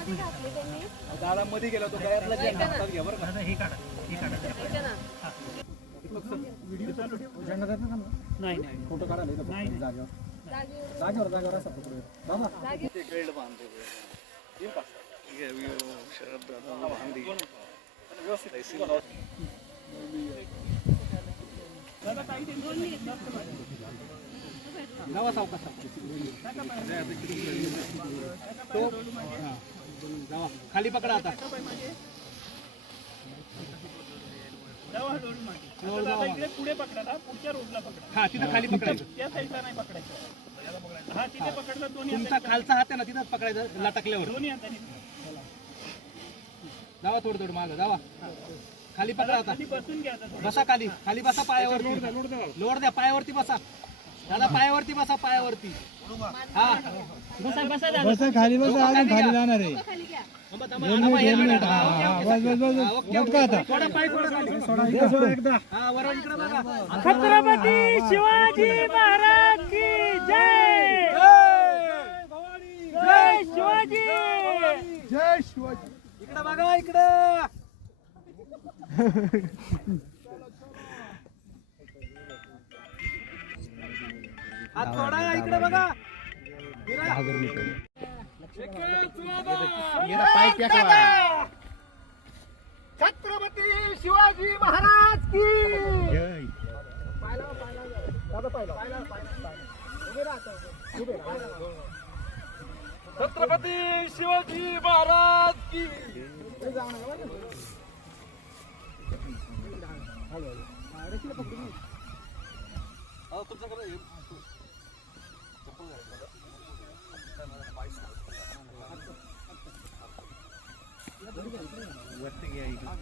त्यांनी दादा मध्ये गेला तो गळ्यातला जे हातात घ्या बरं का. आता हे काढा. हे काढा. नाही नाही. फोटो काढायला नाही. जागेवर. जागेवर. जागेवर असा फोटो बाबा. जागे ते बेल्ट बांधतो येईल का? शरद दादा बांधी. व्यवस्थित आहे. सीन गावा सावकाश तो हा. खाली पकडा आता जवळ जावा. इकडे पुढे पकडा ना पुढच्या रोडला पकडा हा तिथं खाली पकडायचं त्या साईडला नाही पकडायचं हा तिथे पकडलं दोन्ही तुमचा खालचा हात आहे ना तिथंच पकडायचं लटकल्यावर दोन्ही हाताने जावा थोडं थोडं मागं जावा खाली पकडा आता बसून घ्या. बसा खाली खाली बसा पायावरती लोड द्या पायावरती बसा दादा पायावरती बसा पायावरती. हा. बसा बसा बसा खाली बसा खाली जाणार आहे. हे. हा, बस बस बस हा, आता. थोडा पाय थोडा. एकदा हा इकडे बघा. छत्रपती शिवाजी महाराज की जय. जय शिवाजी. जय शिवाजी. इकडे बघा इकडे. थोडा इकडे बघा. गिरा. छत्रपती शिवाजी महाराज की. छत्रपती शिवाजी महाराज की. वरती घ्या इकडे